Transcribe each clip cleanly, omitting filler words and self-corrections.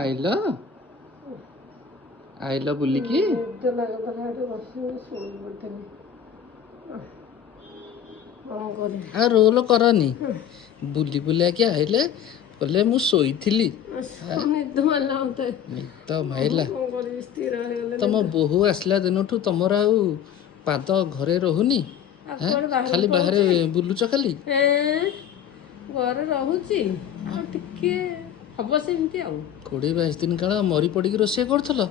ଆଇଲ ଆଇଲ ବୁଲିକି ଆଉ ରୋଲ କରନି ବୁଲି ବୁଲାକି ଆଇଲେ କହିଲେ ମୁଁ ଶୋଇଥିଲି ନିଦ ମାଇଲା ତମ ବୋହୂ ଆସିଲା ଦିନଠୁ ତମର ଆଉ ପାଦ ଘରେ ରହୁନି ଖାଲି ବାହାରେ ବୁଲୁଛ ଖାଲି ଘରେ ରହୁଛି ଆଉ ଟିକେ ହବ ସେମିତି ଆଉ 20-22 ଦିନ କାଳ ମରି ପଡ଼ିକି ରୋଷେଇ କରୁଥିଲ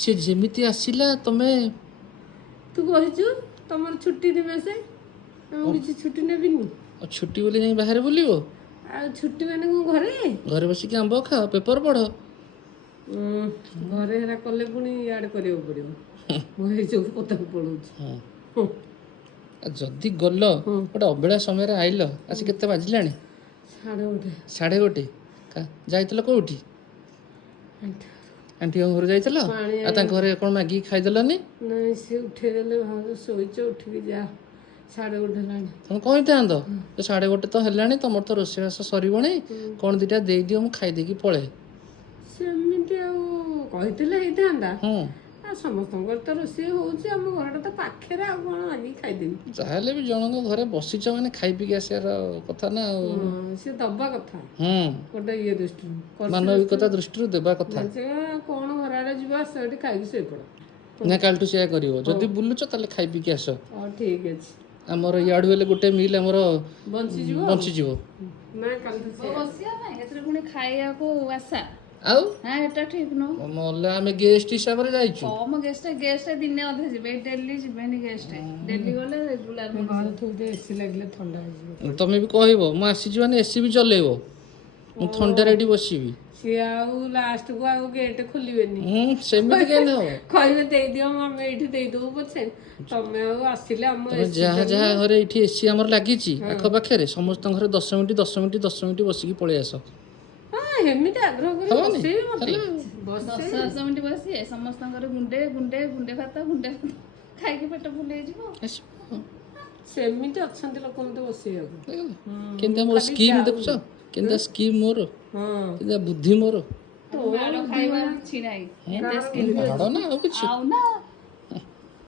ସେ ଯେମିତି ଆସିଲା ତମେ ତୁ କହିଛୁ ତମର ଛୁଟି ଦିନ ସେ ମୁଁ କିଛି ଛୁଟି ନେବିନି ଛୁଟି ବୋଲି ଯାଇ ବାହାରେ ବୁଲିବ ଆଉ ଛୁଟି ମାନେ କଣ ଘରେ ଘରେ ବସିକି ଆମ୍ବ ଖାଅ ପେପର ପଢ଼ ଘରେ ହେରା କଲେ ପୁଣି ଇଆଡ଼େ କରିବାକୁ ପଡ଼ିବ ମୁଁ ଏଇ ସବୁ କଥାକୁ ପଳଉଛି ଯଦି ଗଲ ଗୋଟେ ଅବେଳା ସମୟରେ ଆଇଲ ଆସି କେତେ ବାଜିଲାଣି 1:30 1:30 ଯାଇଥିଲ କୋଉଠି ଆଣ୍ଟିଙ୍କ ଘରୁ ଯାଇଥିଲ ଆଉ ତାଙ୍କ ଘରେ କ'ଣ ମାଗିକି ଖାଇଦେଲନି ନାଇଁ ସେ ଉଠେଇଦେଲେ ଭାଉଜ ଶୋଇଛ ଉଠିକି ଯା 1:30 ହେଲାଣି ତମେ କହିଥାନ୍ତ 1:30 ତ ହେଲାଣି ତମର ତ ରୋଷେଇବାସ ସରିବଣି କ'ଣ ଦୁଇଟା ଦେଇଦିଅ ମୁଁ ଖାଇଦେଇକି ପଳାଏ ସେମିତି ଆଉ କହିଥିଲେ ହେଇଥାନ୍ତା ଆଉ ସମସ୍ତଙ୍କର ତ ରୋଷେଇ ହେଉଛି ଆମ ଘରଟା ତ ପାଖରେ ଆଉ କ'ଣ ମାଗିକି ଖାଇଦେବି ଯାହେଲେ ବି ଜଣଙ୍କ ଘରେ ବସିଛ ମାନେ ଖାଇ ପିଇକି ଆସିବାର କଥା ନା ଆଉ ସେ ଦବା କଥା ଗୋଟେ ଇଏ ଦୃଷ୍ଟିରୁ ମାନବିକତା ଦୃଷ୍ଟିରୁ ଦେବା କଥା କ'ଣ ଘର ଆଡ଼େ ଯିବ ସେଠି ଖାଇକି ଶୋଇପଡ଼ ନା କାଲିଠୁ ସେଇଆ କରିବ ଯଦି ବୁଲୁଛ ତାହେଲେ ଖାଇ ପିଇକି ଆସ ଠିକ୍ ଅଛି ଆମର ଇଆଡ଼ୁ ହେଲେ ଗୋଟେ ମିଲ୍ ଆମର ବଞ୍ଚିଯିବ ନା କାଲିଠୁ ବସିବା ପାଇଁ ଏଥିରେ ପୁଣି ଖାଇବାକୁ ଆଶା ଆଉ ଏଟା ଠିକ୍ ନୁହଁ ମଲା ଆମେ ଗେଷ୍ଟ ହିସାବରେ ଯାଇଛୁ କମ ଗେଷ୍ଟ ଦିନେ ଅଧେ ଯିବେ ଡେଲି ଯିବେନି ଗେଷ୍ଟ ଡେଲି ଗଲେ ରେଗୁଲାର ଏସି ଲାଗିଲେ ଥଣ୍ଡା ହେଇଯିବ ତମେ ବି କହିବ ମୁଁ ଆସିଛି ମାନେ ଏସି ବି ଚଲେଇବ ମୁଁ ଥଣ୍ଡାରେ ଏଠି ବସିବି ସିଏ ଆଉ ଲାଷ୍ଟକୁ ଆଉ ଗେଟ୍ ଖୋଲିବେନି ସେମିତି କେମିତି ହବ କହିବେ ଦେଇଦିଅ ଆମେ ଏଇଠି ଦେଇଦେବୁ ପଛେ ତମେ ଆଉ ଆସିଲେ ଆମ ଯାହା ଯାହା ଘରେ ଏଇଠି ଏସି ଆମର ଲାଗିଛି ଆଖପାଖରେ ସମସ୍ତଙ୍କ ଘରେ 10 ମିନିଟ୍ ବସିକି ପଳେଇ ଆସ ଏମିତି ଆଗ୍ରହ କରି ବସେଇବି ମତେ 10 ମିନିଟ୍ ବସିବେ ସମସ୍ତଙ୍କର ଗୁଣ୍ଡେ ଭାତ ଖାଇକି ପେଟ ଫୁଲ ହେଇଯିବ ସେମିତି ଅଛନ୍ତି ଲୋକ ମତେ ବସେଇବାକୁ କେମିତି ମୋର ସ୍କିମ୍ ଦେଖୁଛ କେମିତି ସ୍କିମ୍ ମୋର କେମିତି ବୁଦ୍ଧି ମୋର ଖାଇବା କିଛି ନାହିଁ ମାଡ଼ ନା ଆଉ କିଛି